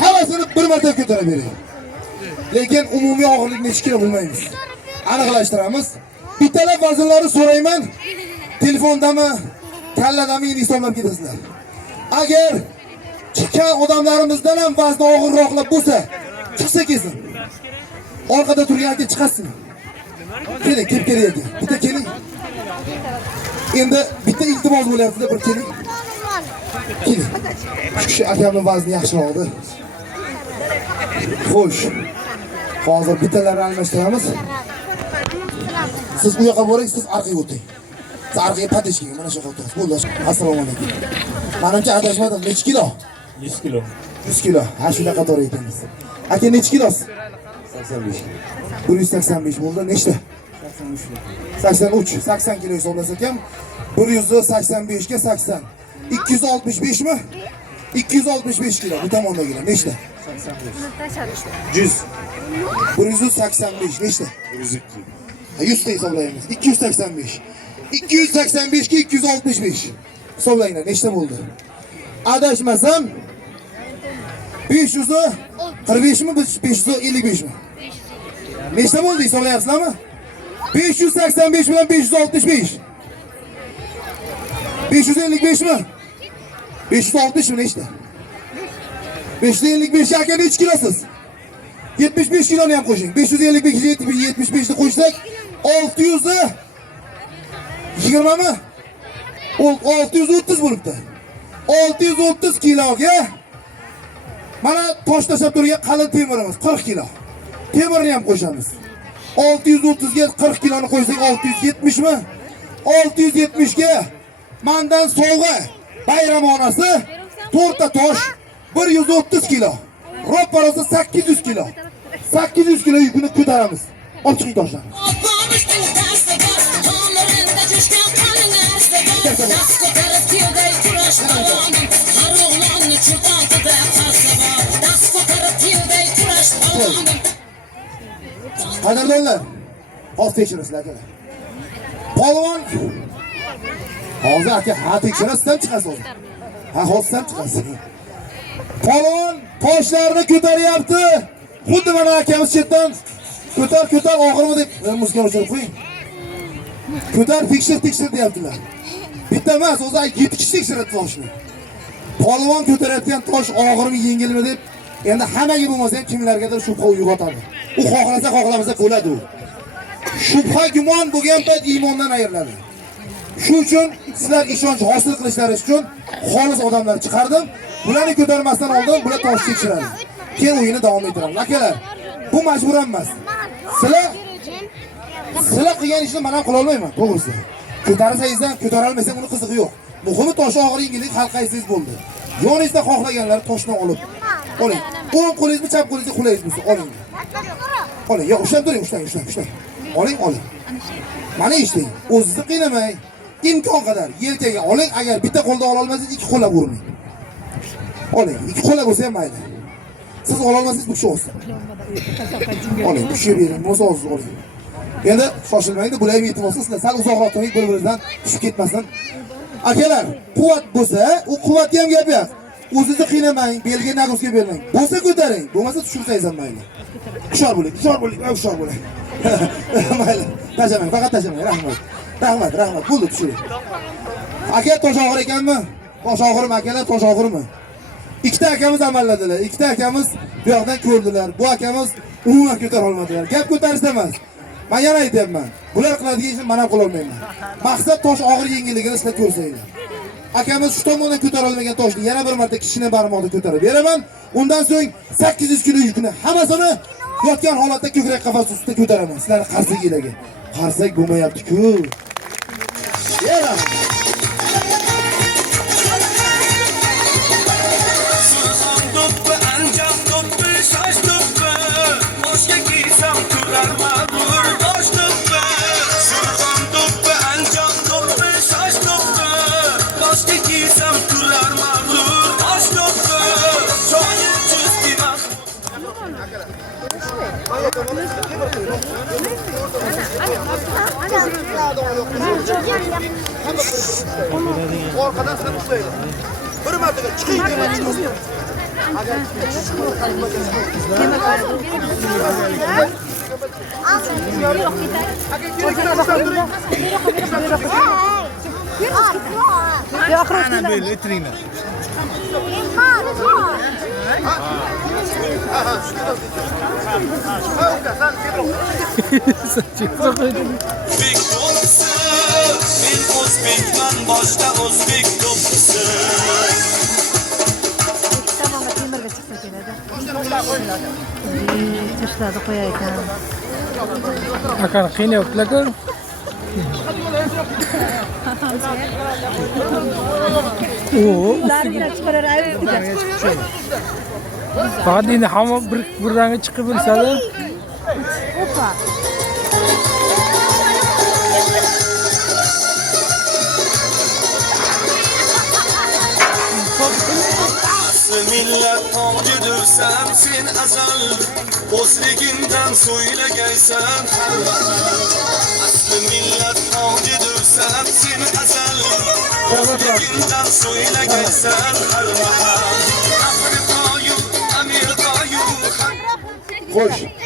Havasini bir marta ko'tarib bering. Lekin umumiy og'irlik necha kilo bilmaymiz. Aniqlashtiramiz. Bittalab vaznlarni so'rayman. Telefondami, kalladami endi hisoblab ketasizlar. Agar chiqqan odamlarimizdan ham vazni og'irroqlab bo'lsa, chiqsa kelsin. Orqada turgan aka chiqasin. Keling, kelib keling. Bitta keling. Endi bitta iltimos bo'lyapti, bir keling. Keling. Shu kishi akamning vazni yaxshiroqdi. Xo'sh. Hozir bittalarni almashtiramiz. Siz bu yoqqa boring, siz orqaga o'ting. Siz orqaga patishkiga mana shu yoqqa o'tirasiz. Bo'ldi. Assalomu alaykum. Menimcha adashmadim. Necha kilo? 100 kilo. 100 kilo. Ha, shunaqa to'g'ri ekansiz. Aka necha kilosiz? 85. 185 bo'ldi. Nechta? 83. 80 kilo hisoblasak ham 185 ga 80. 265 mi? 265 kilo. Bu tomondagilar nechta? 100. 185 nechta? 102. 100 ta hisoblaymiz. 285. 285 ga 265. Hisoblanglar, nechta bo'ldi? Adashmasam 545 mi, 555 mi? Nechta bo'ldi hisoblayapsizlarmi? 585 bilan 565. 555 mi? 560 mi nechta? 555 aka necha kilosiz? 75 kiloni ham qo'shing. 555 75 ni qo'shsak 620 mi? 630 bo'libdi. 630 kiloga mana tosh tashab turgan qalin temirimiz 40 kilo. Temirni ham qo'shamiz. 630 ga 40 kiloni qo'ysak 670 mi? 670 ga mendan sovg'a bayramonasi 4 ta tosh 130 kilo. Ro'parasi 800 kilo. 800 kilo yukni ko'taramiz. Olib chiqing toshlarni. Qadrdonlar, hozir tekshirasizlar akalar. Polvon hozir aka tekshirasiz ham chiqasiz hozir. Hozir ham chiqasiz. Polvon toshlarni ko'taryapti. Xuddi mana akamiz chetdan ko'tar og'irmi deb muzga o'chirib qo'ying. Ko'tar tekshir deyaptilar. Bitta emas, o'zi 7 kishi tekshiradi toshni. Polvon ko'tarayotgan tosh og'irmi, yengilmi deb endi hammaga bo'lmasa ham kimlargadir shubha uyg'otadi. U xohlamasa bo'ladi u. Shubha gumon bo'lgan payt iymondan ayriladi. Shu uchun sizlar ishonch hosil qilishlaringiz uchun xolis odamlar chiqardim. Bularni ko'tarmasdan oldin bular tosh tekshiradi. Keyin o'yinni davom ettiramiz. Akalar, bu majburan emas. Sizlar qilgan ishni men ham qila olmayman, to'g'risi. Ko'tarsangiz ham, ko'tara olmasangiz uni qizig'i yo'q. Muhimi tosh og'ir yengillik hal qilsangiz bo'ldi. Yoningizda xohlaganlar toshni olib oling. O'ng qo'lingizmi, chap qo'lingizga qulaysiz bo'lsa oling. Oling, yo ushlab turing, ushlang. Oling. Mana eshiting. O'zingizni qiynamang. Imkon qadar yelkaga oling. Agar bitta qo'lda ola olmasangiz, ikki qo'llab urmang. Oling, ikki qo'llab bo'lsa ham mayli. Siz ola olmasangiz bu kishi olsin. Oling, bu kishi bering, bo'lsa o'zingiz oling. Endi shoshilmangda, bular ham yetib olsa, sizlar sal uzoqroq turing, bir-biridan tushib ketmasin. Akalar, quvvat bo'lsa, u quvvatga ham gap yo'q. O'zingizni qiynamang, belga naguzga bermang. Bo'lsa ko'taring, bo'lmasa tushirsangiz ham mayli. Hushyor bo'ling. Mayli. Tashamang, faqat tashamang. Rahmat. Bo'ldi, tushiring. Aka tosh og'ir ekanmi? Tosh og'irmi akalar, tosh og'irmi? Ikkita akamiz amalladilar. Ikkita akamiz bu yoqdan ko'rdilar. Bu akamiz umuman ko'tara olmadilar. Gap ko'tarishda emas. Men yana aytayapman. Bular qiladigan ishni men ham qila olmayman. Maqsad tosh og'ir yengilligini sizlar ko'rsanglar. Akamiz shu tomondan ko'tara olmagan toshni yana bir marta kichkina barmoqda ko'tarib beraman. Undan so'ng 800 kilo yukni hammasini yotgan holatda ko'krak qafasi ustida ko'taraman. Sizlarning qarsagilarga. Qarsak bo'lmayapti-ku. Yana orqadan sinib qo'yadi. Bir martaga chiqing. أنا بالإترينا O'zbek to'pisi, men o'zbekman, boshda o'zbek to'pisi. Tamam, temirga chiqsa keladi. Tashladi qo'yar ekan. akani qiynayaptilar-ku. Ular bilan chiqarar aytdi. Faqat endi hamma bir rangga chiqib bilsa-da. Opa. Asli millat tojidirsan sen azal, o'zligingdan so'ylagaysan har mahal. Asli millat tojidirsan sen azal, o'zligingdan so'ylagaysan har mahal. Afrikoyu, Amerikoyu, Xo'sh.